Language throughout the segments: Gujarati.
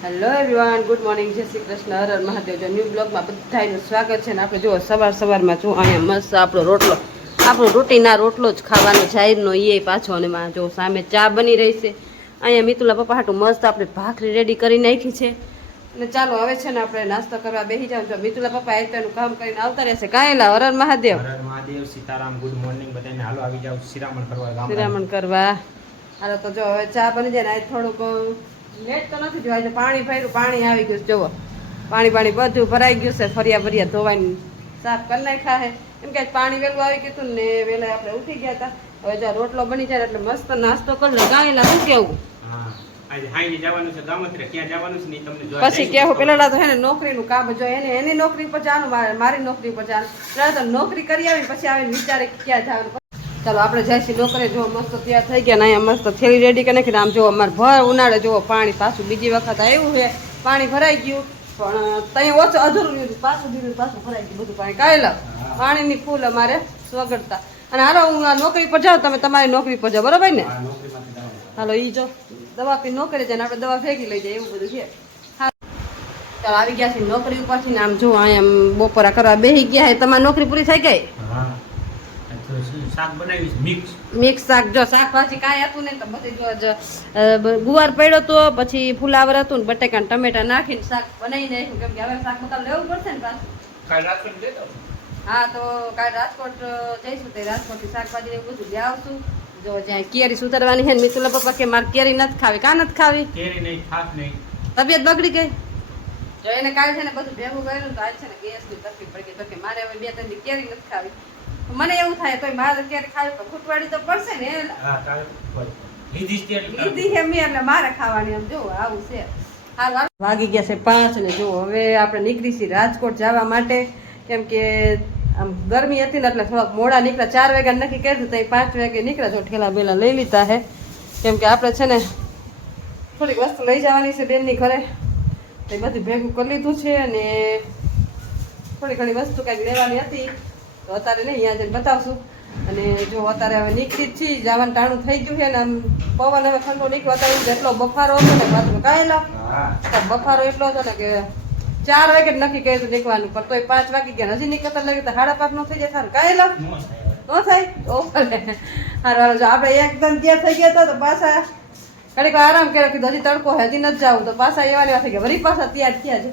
હેલો એવરીવન, ગુડ મોર્નિંગ, જય શ્રી કૃષ્ણ, હર હર મહાદેવ. જો ન્યૂ બ્લોગમાં બધાનું સ્વાગત છે. ને આપણે જો સવારમાં જો અહીંયા મસ્ત આપણો રોટલો, આપણો રૂટીના રોટલો જ ખાવાનો જાહેરનો એ પાછો. અને માં જો સામે ચા બની રહી છે. અહીંયા મિતુલા પપ્પા હાટું મસ્ત આપણે ભાખરી રેડી કરી નાખી છે. અને ચાલો હવે છે ને આપણે નાસ્તો કરવા બેસી જાવ. જો મિતુલા પપ્પા આયતાનું કામ કરીને આવતા રહેશે. કાંઈલા હર હર મહાદેવ. હર હર મહાદેવ, સીતારામ, ગુડ મોર્નિંગ બધાને. હાલો આવી જાવ શિરામણ કરવા. શિરામણ કરવા હાલો. તો જો હવે ચા બની જાય ને થોડુંક લેટ તો નથી જોવાય. પાણી ભર્યું, પાણી આવી ગયું છે. જુઓ પાણી બધું ભરાઈ ગયું છે. ફરિયા ધોવાઈને સાફ કરી નાખ્યા છે. એમ કે પાણી વહેલું આવી ગયું ને વહેલા આપણે ઉઠી ગયા હતા. હવે જો રોટલો બની જાય એટલે મસ્ત નાસ્તો કરી લે. ગાયેલા શું કેવું પછી કેવું પેલા તો હે ને નોકરીનું કામ જો એની નોકરી પર જવાનું, મારી નોકરી પર જવાનું. તો નોકરી કરી આવી પછી આવીને વિચારે ક્યાં જવાનું. ચાલો આપણે જઈશું નોકરી. જો મસ્ત તૈયાર થઈ ગયા ને અહીંયા મસ્ત થેલી રેડી કરી નાખીને આમ જો અમારે ભર ઉનાળે જુઓ પાણી પાછું બીજી વખત આવ્યું છે. પાણી ભરાઈ ગયું પણ ત્યાં ઓછું અધૂરું રહ્યું. પાછું ભરાઈ ગયું બધું પાણી. કાંઈ પાણીની ફૂલ અમારે સ્વગડતા. અને હાલો હું આ નોકરી પર જાઉં, તમે તમારી નોકરી પર જાઓ, બરોબર ને? હાલો ઈ જો દવા પી નોકરી જાય ને આપણે દવા ફેંકી લઈ જાય એવું બધું છે. ચાલો આવી ગયા છે નોકરી ઉપરથી ને આમ જો અહીંયા બપોરા કરવા બેસી ગયા. તમારી નોકરી પૂરી થઈ ગઈ? શાક બનાવીશ મિક્સ શાક. જો શાકભાજી કાંઈ હતું ને તો બધી જો ગુવાર પડ્યો તો પછી ફુલાવર હતું ને બટેકા ટમેટા નાખીને શાક બનાવી નાખ્યું. કેમ કે હવે શાક મકાન લેવું પડશે ને પાછું. હા તો કાલે રાજકોટ જઈશું તે રાજકોટથી શાકભાજી એવું બધું લઈ આવશું. જો જ્યાં કેરી સુધારવાની છે ને મિતુલા પપ્પા કે મારે કેરી નથી ખાવી. કાં નથી ખાવી? કેરી નહીં, ખાસ નહીં. તબિયત બગડી ગઈ. જો એને કાલે છે ને બધું ભેગું કર્યું તો આજ છે ને ગેસની તકલીફ પડી ગઈ. તો કે મારે હવે 2-3 દી કેરી નથી ખાવી. મને એવું થાય તો મારે કેરી ખાવી પણ ખૂટવાડી તો પડશે ને. લીધી છે મેં એટલે મારે ખાવાની. આમ જો આવું છે. હાલ વાગી ગયા છે 5 ને જો હવે આપણે નીકળી છીએ રાજકોટ જવા માટે. કેમ કે આમ ગરમી હતી ને એટલે થોડાક મોડા નીકળ્યા. 4 વાગ્યા નક્કી કર્યું તો 5 વાગે નીકળ્યા. જો ઠેલા બેલા લઈ લીધા છે. કેમ કે આપણે છે ને થોડીક વસ્તુ લઈ જવાની છે બેનની ઘરે. તો એ બધું ભેગું કરી લીધું છે. અને થોડી ઘણી વસ્તુ કંઈક લેવાની હતી તો અત્યારે નહીં અહીંયા જઈને બતાવશું. અને જો અત્યારે હવે નીકળી જ છીએ, જવાનું ટાણું થઈ ગયું છે ને આમ પવન હવે ઠંડો નીકળ્યો. અત્યારે જેટલો બફારો હતો ને પાછું કાંઈલા બફારો એટલો હતો ને કે 4 વાગે નક્કી કર્યું નીકળવાનું પણ તોય 5 વાગી ગયા. હજી નીકળતા લાગે તો 5:30 નો થઈ જાય. સારું કાંઈલા ન થાય ઓ ભલે. સારું જો આપણે એકદમ ત્યાં થઈ ગયા હતા તો પાછા ઘડીક આરામ કર્યો. કીધું હજી તડકો હજી નથી જવું તો પાછા એવાની વાત થઈ ગયા. વળી પાછા તૈયાર થયા છે.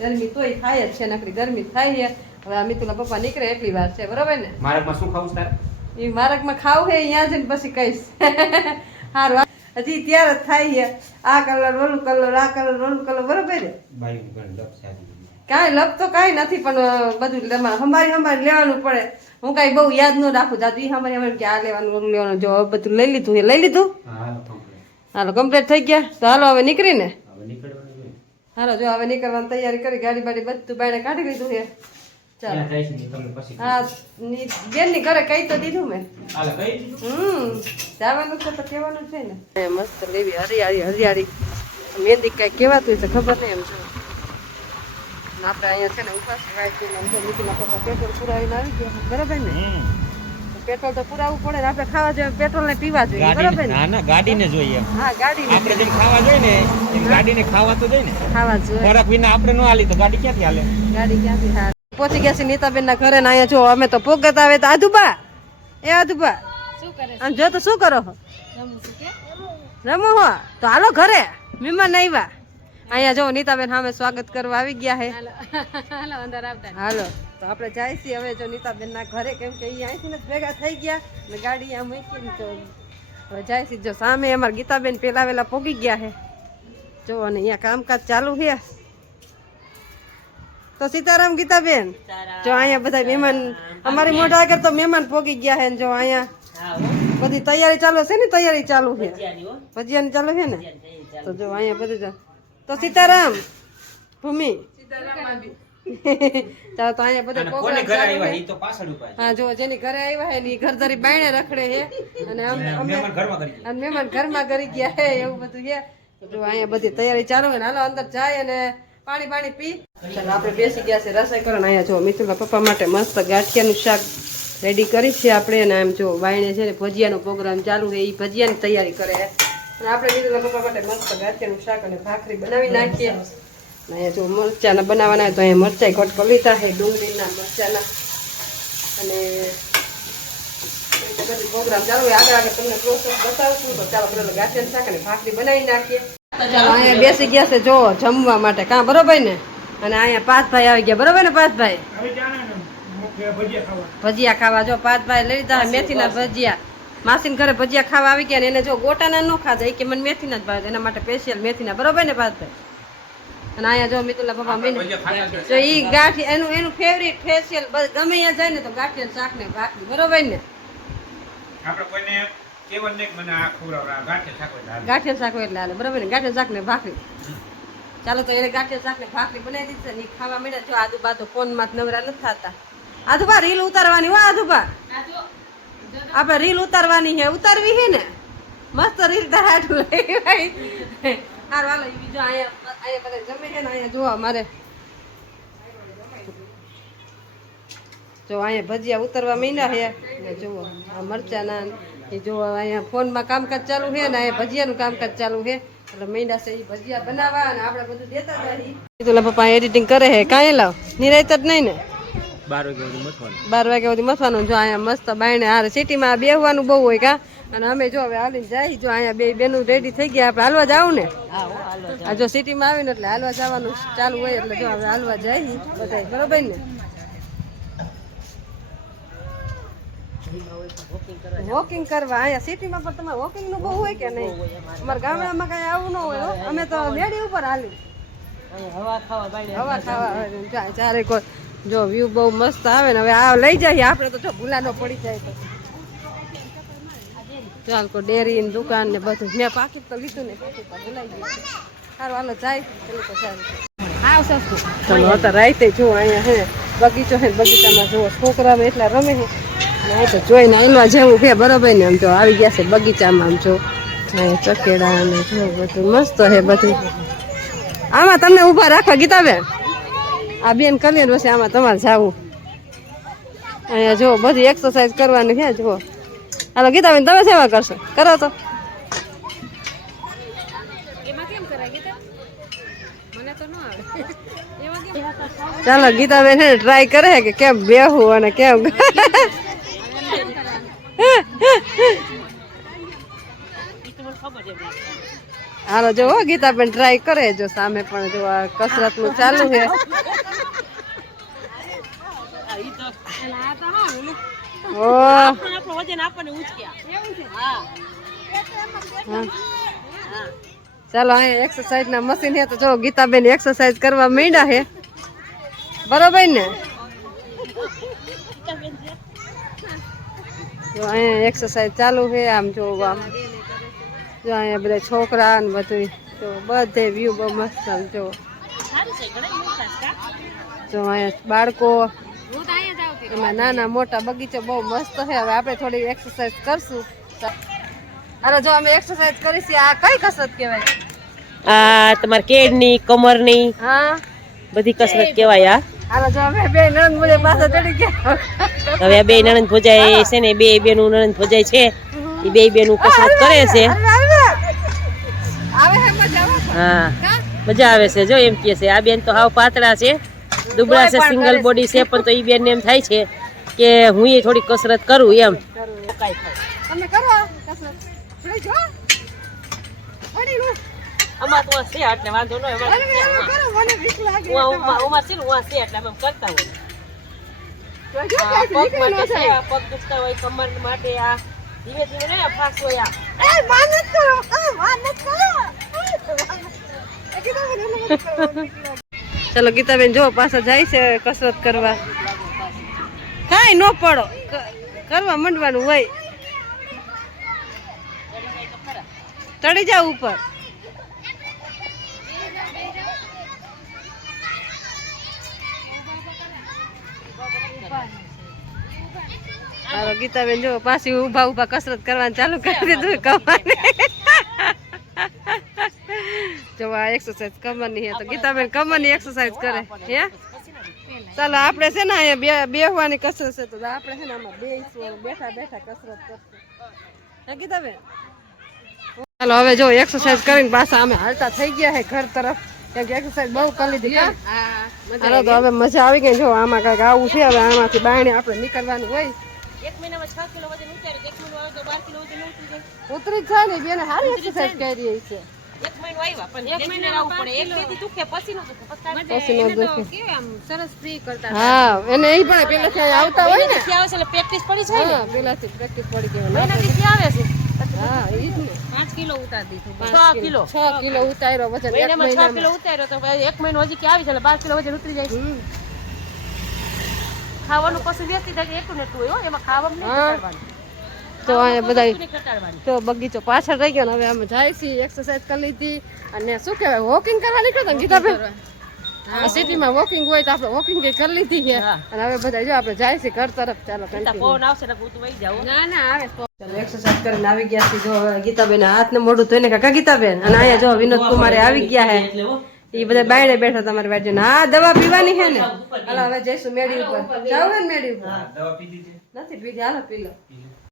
ગરમી તોય થાય જ છે, નકરી ગરમી થાય છે. હવે આ મિતુલા પપ્પા નીકળે એટલી વાર છે, બરોબર ને? મારકમાં શું ખાવું તારે? એ મારકમાં ખાવું છે અહીંયા જઈને પછી કહીશ. સારું હજી ત્યારે જ થાય છે. આ કલર ઓલું કલર, આ કલર ઓલું કલર, બરોબર ને? કાંઈ લપ તો કાંઈ નથી પણ બધું સંભાળી લેવાનું પડે. હું કાંઈ બહુ યાદ ન રાખું. દાદુ સંભાળી કે આ લેવાનું ઓલું લેવાનું. જો બધું લઈ લીધું એ લઈ લીધું. હાલો કમ્પ્લીટ થઈ ગયા તો હાલો હવે નીકળીને. હાલો જો હવે નીકળવાની તૈયારી કરી. ગાડી બાડી બધું બાયણે કાઢી લીધું છે. ચાલો હા બેનની ઘરે કહી તો દીધું મેં. જવાનું છે તો કહેવાનું છે ને. મસ્ત લેવી હરિયાળી મહેંદી કઈ કહેવાતું છે ખબર નહીં. એમ જો આપણે અહીંયા છે ને ઉપાસ પેટ્રોલ પુરાવીને આવી ગયા, બરાબર ને? પેટ્રોલ તો પુરાવવું પડે ને. આપણે ખાવા જોઈએ પેટ્રોલ ને પીવા જોઈએ, બરાબર ને? ના ગાડીને જોઈએ. હા ગાડીને આપણે જેમ ખાવા જોઈએ ને એમ ગાડીને ખાવા તો જોઈએ ને. ખાવા જોઈએ. ખોરાક વિના આપણે ન હાલી તો ગાડી ક્યાંથી હાલે? ગાડી ક્યાંથી હાલે? પહોંચી ગયા છે નીતાબેન ના ઘરે ને અહીંયા જો અમે તો પોગત આવે તો આધુબા એ આધુબા શું કરે આમ જો તો શું કરો રમો હો તો હાલો ઘરે મહેમાન આવ્યા. અહીંયા જો નીતાબેન સામે સ્વાગત કરવા આવી ગયા છે. હાલો તો આપણે જાય છીએ હવે જો નીતાબેન ના ઘરે. કેમ કે અહીંયા અહીંથી ને ભેગા થઈ ગયા ને ગાડી આમ મૂકીને તો હવે જાય છીએ. જો સામે અમારા ગીતાબેન પેલા વેલા પોગી ગયા છે જો. અને અહીંયા કામકાજ ચાલુ છે. તો સીતારામ ગીતાબેન જો અહીંયા બધા મહેમાન અમારી મોઢા આગળ તો મહેમાન પોગી ગયા છે. જો અહીંયા બધી તૈયારી ચાલુ છે ને. તૈયારી ચાલુ છે ભજીયાની ચાલુ છે ને. તો જો અહીંયા બધું તો સીતારામ ભૂમિ ચાલો તો અહીંયા બધા હા જો જેની ઘરે આવ્યા છે એ ઘરદારી બાયણે રખડે છે. અને મહેમાન ઘરમાં કરી ગયા છે એવું બધું છે. જો અહીંયા બધી તૈયારી ચાલુ છે. હાલો અંદર જાય અને પાણી પી. ચાલો આપણે બેસી ગયા છે રસોઈ કરવા. અહીંયા જો મિતુલા પપ્પા માટે મસ્ત ગાંઠિયાનું શાક રેડી કરી છે આપણે. અને આમ જો બાયણે છે ને ભજીયાનો પ્રોગ્રામ ચાલુ છે. એ ભજીયાની તૈયારી કરે. અને આપણે લીધેલા પપ્પા માટે મસ્ત ગાંઠિયાનું શાક અને ભાખરી બનાવી નાખીએ. અહીંયા જો મરચાના બનાવવાના હોય તો અહીંયા મરચાઈ કટ કરી લીધા છે, ડુંગળીના મરચાના. અને બધી પ્રોગ્રામ ચાલુ હોય. આગળ તમને પ્રોસેસ બતાવશું. તો ચાલો પેલા ગાંઠિયાનું શાક અને ભાખરી બનાવી નાખીએ. ચાલો અહીંયા બેસી ગયા છે જો જમવા માટે, કાં બરોબર ને? અને અહીંયા પાર્થભાઈ આવી ગયા, બરોબર ને પાર્થભાઈ? ભજીયા ખાવા જો પાર્થભાઈ લઈ લીધા મેથીના ભજીયા. માસીન ઘરે ભજીયા ખાવા આવી ગયા ને એને જો ગોટાના ન ખાધા, કે મને મેથીના જ ભાવે, એના માટે સ્પેશિયલ મેથીના, બરોબર ને પાર્થભાઈ? અને અહીંયા જો મિતુલા પપ્પા મીને તો ઈ ગાંઠી એનું ફેવરિટ ફેશિયલ ગમે ત્યાં જાય ને તો ગાંઠિયા શાક ને ભાખરી, બરોબર ને? આપણે કોઈને કેવલ ને મને આ ખવડાવરા ગાંઠિયા શાક એટલે હાલે, બરોબર ને? ગાંઠિયા શાક ને ભાખરી. ચાલો તો એને ગાંઠિયા શાક ને ભાખરી બનાવી દીધી ને ખાવા મળ્યા. જો આદુબા તો ફોનમાં જ નવરા નથી થતા. આદુબા રીલ ઉતારવાની હો, આદુબા આપણે રીલ ઉતારવાની છે, ઉતારવી છે ને મસ્ત રીલ તારાટું લઈ ભાઈ. હારું હાલો બીજો અહીંયા બધા જમે છે ને અહીંયા જોવા મારે જો અહીંયા ભજીયા ઉતરવા માંડ્યા છે ને જુઓ આ મરચાના એ જો અહીંયા ફોનમાં કામકાજ ચાલુ છે ને અહીંયા ભજીયાનું કામકાજ ચાલુ છે એટલે માંડ્યા છે એ ભજીયા બનાવવા અને આપણે બધું દેતા જઈએ. પેલા પપ્પા એડિટિંગ કરે છે, કાંઈ લાવ નિરાયત જ નહીં ને? 12 વાગ્યા સુધી મથવાનું. જો અહીંયા મસ્ત બાયણે હારે સિટીમાં બેહવાનું બહુ હોય કા. અને અમે જો હવે હાલીને જાય જો અહીંયા બે બેનું રેડી થઈ ગયા. આપણે હાલવા જાવ ને? આ જો સિટીમાં આવીને એટલે હાલવા જવાનું ચાલુ હોય એટલે જો હવે હાલવા જાય બધા, બરોબર ને? વોકિંગ કરવા અહીંયા સિટીમાં પણ તમારે વોકિંગ નું બહુ હોય કે નહીં? અમારા ગામડામાં કઈ આવું ન હોય. અમે તો મેડી ઉપર હાલી હવા ખાવા ચારે કોઈ જો વ્યૂ બહુ મસ્ત આવે ને. હવે આ લઈ જઈએ આપણે તો જો ભૂલા ન પડી જાય તો ચાલ કો ડેરી ની દુકાન ને બધું મેં પાકીટ તો લીધું ને પાકીટ તો ભૂલાઈ ગયું. સારું હાલો જાય પેલું તો સારું. હા સસ્તું. ચલો અત્યારે રાતે જો અહીંયા હે બગીચો છે, બગીચામાં જુઓ છોકરા એટલા રમે છે ને તો જોઈને આઈલવા જેવું છે, બરોબર ને? આમ જો આવી ગયા છે બગીચામાં. આમ જો અહીંયા ચકેડા ને જો બધું મસ્ત છે બધું. આમાં તમને ઊભા રાખવા ગીતાબેન આ બેન કરીએ ને પછી આમાં તમારે જવું. અહીંયા જો બધી એક્સરસાઇઝ કરવાની છે. જુઓ હાલો ગીતાબેન તમે સેવા કરશો, કરો તો. ચાલો ગીતાબેન હે ટ્રાય કરે કે કેમ બેહું અને કેમ. હાલો જો ગીતાબેન ટ્રાય કરે જો સામે પણ જો આ કસરત નું ચાલુ છે. ચાલો અહીંયા એક્સરસાઇઝ ના મશીન છે તો જો ગીતાબેન એક્સરસાઇઝ કરવા માંડ્યા છે, બરોબર ને? જો અહીંયા એક્સરસાઇઝ ચાલુ છે. આમ જો આમ જો અહીંયા બધા છોકરા ને બધું જો બધે વ્યૂ બહુ મસ્ત. આમ જો અહીંયા બાળકો એમાં નાના મોટા બગીચો બહુ મસ્ત છે. હવે આપણે થોડી એક્સરસાઇઝ કરશું. અરે જો અમે એક્સરસાઇઝ કરીશું. આ કઈ કસરત કહેવાય? આ તમાર કેડની કમરની હા બધી કસરત કહેવાય. હાલો જો અમે બે નણંદ મુજે પાસે ચડી ગયા. હવે આ બે નણંદ ભોજાય છે ને, બે બેનું નણંદ ભોજાય છે, એ બે બેનું કસરત કરે છે. હા મજા આવે છે. જો એમ કે છે આ બેન તો હાવ પાતળા છે, દુબળા છે, સિંગલ બોડી છે, પણ તો એ બેન એમ થાય છે કે હું એ થોડી કસરત કરું એમ. તમે કરો કસરત જોઈ જો અમાર તો છે એટલે વાંધો ન હોય. કરો મને બીક લાગે. ઉમર છે ને ઉમર છે એટલે અમે કરતા હોય. જોઈ જો પગ માટે છે, પગ દુખતા હોય, કમર માટે આ ધીમે ધીમે ને ફાસ હોય. એ માનત કરો, માનત કરો. ચલો ગીતાબેન જો પાછા જાય છે કસરત કરવા. કાંઈ ન પડો, કરવા માંડવાનું હોય. ચડી જાવ ઉપર. હાલો ગીતાબેન જો પાછી ઉભા ઉભા કસરત કરવાનું ચાલુ કરી દીધું કમાને. જો આ એક્સરસાઇઝ કમરની છે તો ગીતાબેન કમરની એક્સરસાઇઝ કરે હે. ચાલો આપણે છે ને અહીંયા બેહવાની કસરત છે તો આપણે છે ને આમાં બેસીશું, બેઠા બેઠા કસરત કરશું. ગીતાબેન ચાલો હવે જો એક્સરસાઇઝ કરીને પાછા અમે હાલતા થઈ ગયા છે ઘર તરફ કેમ કે એક્સરસાઇઝ બહુ કરી લીધી કા હાલો તો હવે મજા આવી ગઈ જો આમાં કઈક આવું છે હવે આમાંથી બાયણે આપણે નીકળવાનું હોય 1 મહિનામાં 6 કિલો વજન ઉતાર્યું 1 મહિનો આવે તો 12 કિલો વજન ઉતરી જાય ઉતરી જ જાય ને બેને સારી એક્સરસાઇઝ કરી છે 1 મહિનો આવ્યા પણ 1 મહિનો આવવું પડે એક બેથી દુખે પછી નો દુખે પસીનો દુખે કેવી આમ સરસ ફ્રી કરતા હા એને એ પણ પેલેથી અહીંયા આવતા હોય ને પછી આવે છે એટલે પ્રેક્ટિસ પડી જાય ને હા પેલાથી પ્રેક્ટિસ પડી ગઈ મહિનાથી આવે છે હા એ જ ને 5 કિલો ઉતારી દીધું 6 કિલો 6 કિલો ઉતાર્યો વજન એક મહિનામાં 6 કિલો મહિનામાં ઉતાર્યો તો 1 મહિનો હજી કે આવી છે એટલે 12 કિલો વજન ઉતરી જાય હમ. ખાવાનું પછી વ્યક્તિ એટલું ને એટલું હોય હો, એમાં ખાવાનું નહીં હા. ઘટાડવાનું. તો અહીંયા બધા નહીં ઘટાડવાનું. તો બગીચો પાછળ રહી ગયો ને હવે અમે જાય છીએ એક્સરસાઇઝ કરી લીધી અને શું કહેવાય વોકિંગ કરવા નીકળ્યો ને ગીતાબેન સિટીમાં વોકિંગ હોય તો આપણે વોકિંગ કરી લીધી છે હા. અને હવે બધા જો આપણે જાય છીએ ઘર તરફ ચાલો ત્યાં continue. ફોન આવશે ને હું તો વહી જાઉં ના ના આવે ચાલો એક્સરસાઇઝ કરીને આવી ગયા છીએ જો હવે ગીતાબેન હાથ ને મોઢું ધોઈને કાકા ગીતાબેન અને અહીંયા જો વિનોદ કુમારે આવી ગયા હે એટલે હો. એ બધા બાયણે બેઠા તમારી વાટ જોઈને હા દવા પીવાની છે ને હાલો હવે જઈશું મેડી ઉપર જાવ ને મેડી ઉપર દવા પીધી છે નથી પીધી હાલો પી લો